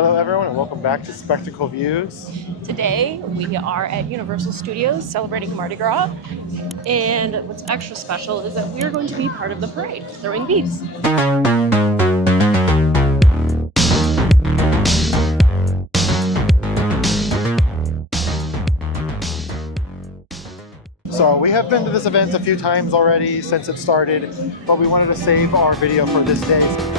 Hello everyone and welcome back to Spectacle Views. Today we are at Universal Studios celebrating Mardi Gras, and what's extra special is that we are going to be part of the parade, throwing beads. So we have been to this event a few times already since it started, but we wanted to save our video for this day.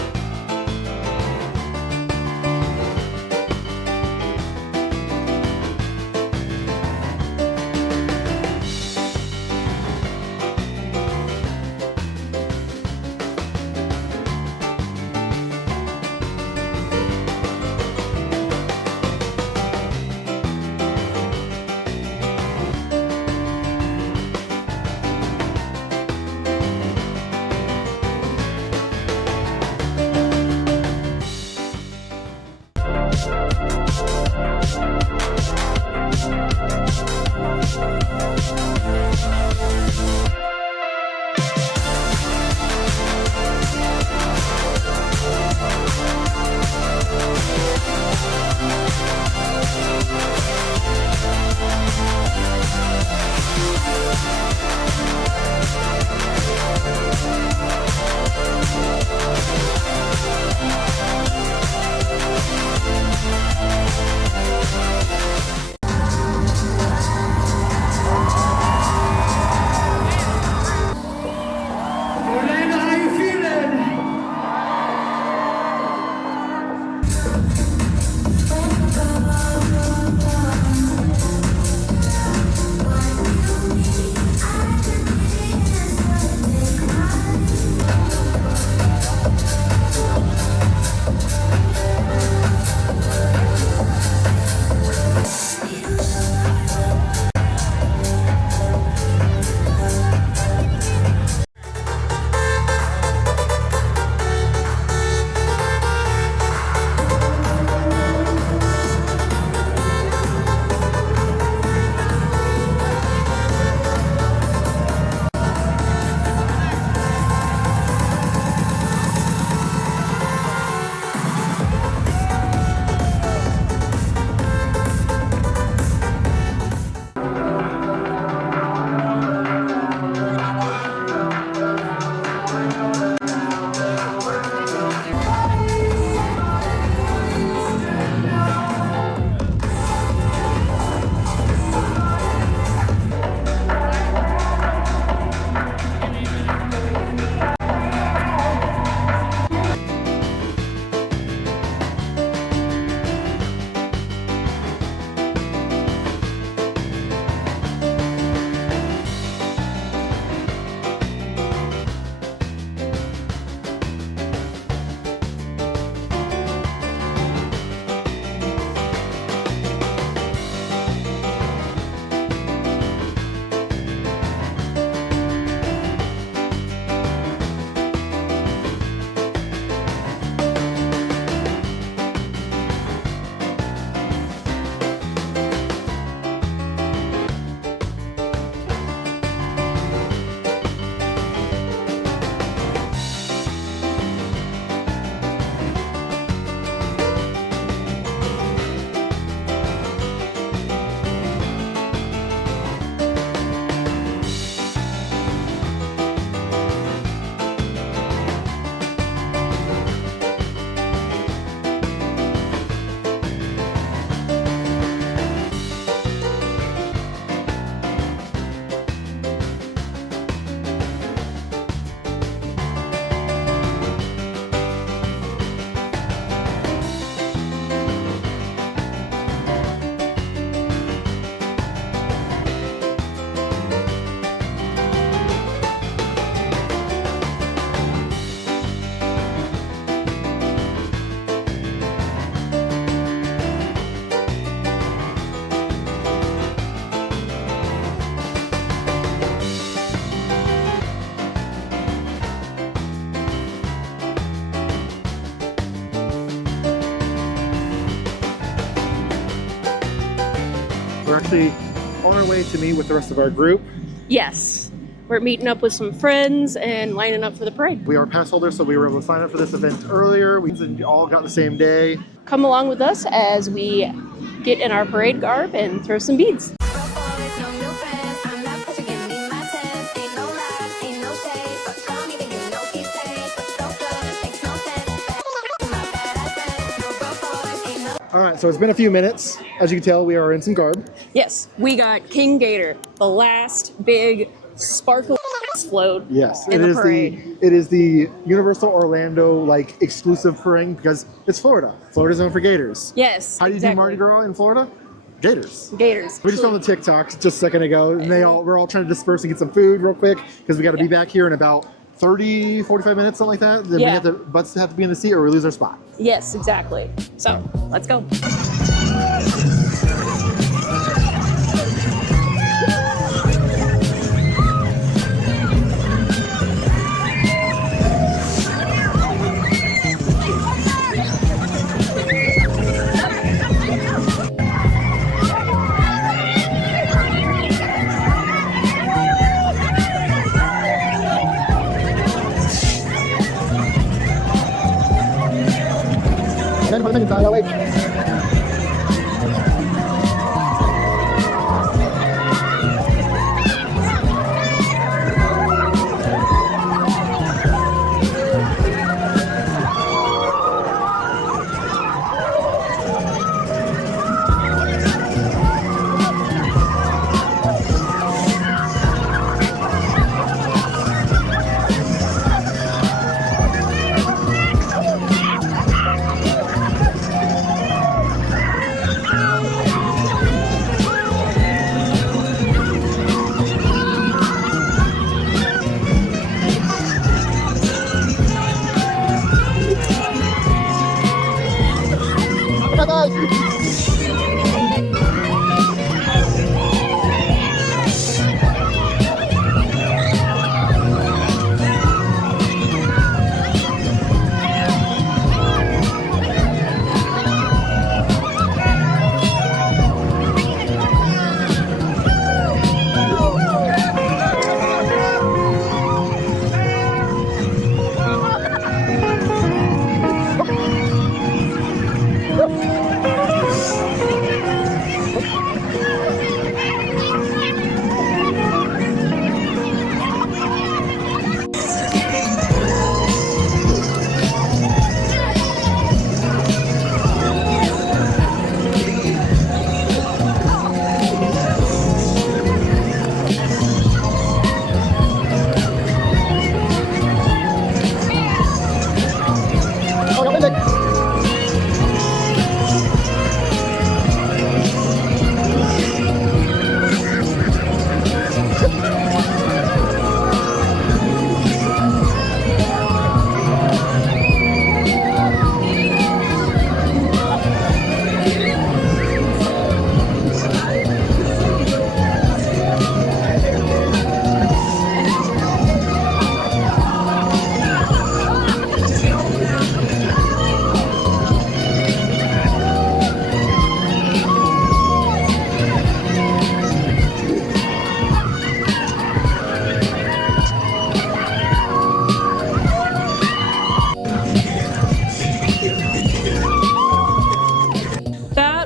We're actually on our way to meet with the rest of our group. Yes, we're meeting up with some friends and lining up for the parade. We are pass holders, so we were able to sign up for this event earlier. We all got the same day. come along with us as we get in our parade garb and throw some beads. All right, so it's been a few minutes. As you can tell, we are in some garb. Yes, we got King Gator, the last big sparkle float. Yes, in the parade. it is the Universal Orlando like exclusive parade because it's Florida. Florida's known for gators. Yes. How do you do Mardi Gras in Florida? Gators. Gators. We just filmed the TikToks just a second ago, and we're all trying to disperse and get some food real quick because we got to be back here in about 30, 45 minutes, something like that. Then Yeah. butts have to be in the seat or we lose our spot. Yes, exactly. So let's go.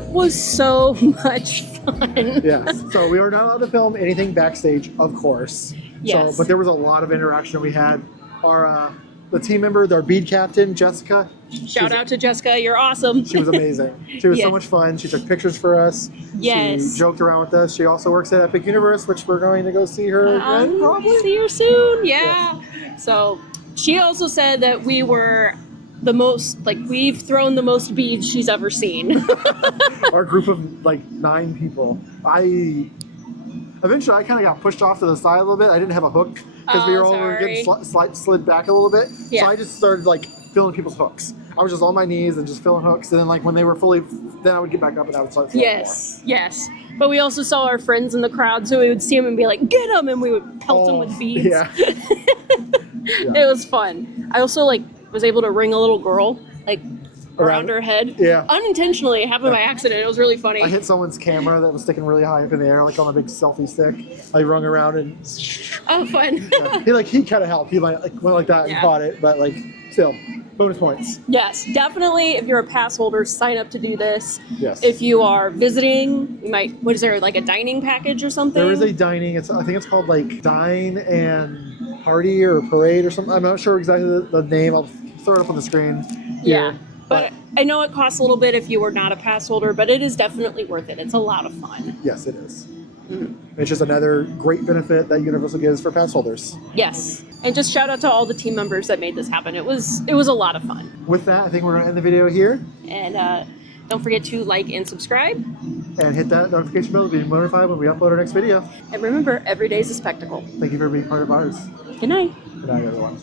Was so much fun. Yes. So we were not allowed to film anything backstage, of course. Yes. So, but there was a lot of interaction. We had our the team member, our bead captain, Jessica. Shout out to Jessica. You're awesome. She was amazing. She was Yes. so much fun. She took pictures for us. Yes. She joked around with us. She also works at Epic Universe, which we're going to go see her again, probably. See her soon. Yeah. So she also said that we were the most, like, we've thrown the most beads she's ever seen. Our group of like 9 people. Eventually I kind of got pushed off to the side a little bit. I didn't have a hook because we were all getting slid back a little bit. Yeah. So I just started like filling people's hooks. I was just on my knees and just filling hooks, and then like when they were fully, then I would get back up and I would start filling Yes. But we also saw our friends in the crowd, so we would see them and be like, "Get them!" and we would pelt them with beads. Yeah. It was fun. I also like was able to ring a little girl, like around her head. Yeah. Unintentionally, happened by accident. It was really funny. I hit someone's camera that was sticking really high up in the air, like on a big selfie stick. I rung around and Oh, fun. he kind of helped. He went like that and caught it, but like still bonus points. Yes, definitely. If you're a pass holder, sign up to do this. Yes. If you are visiting, you might. What is there, like a dining package or something? There is a dining. I think it's called like Dine and Party or Parade or something. I'm not sure exactly the name. I'll throw it up on the screen. Yeah. But I know it costs a little bit if you are not a pass holder, but it is definitely worth it. It's a lot of fun. Yes, it is. It's just another great benefit that Universal gives for pass holders. Yes. And just shout out to all the team members that made this happen. It was a lot of fun. With that, I think we're going to end the video here. And don't forget to like and subscribe. And hit that notification bell to be notified when we upload our next video. And remember, every day is a spectacle. Thank you for being part of ours. Good night. Good night, everyone.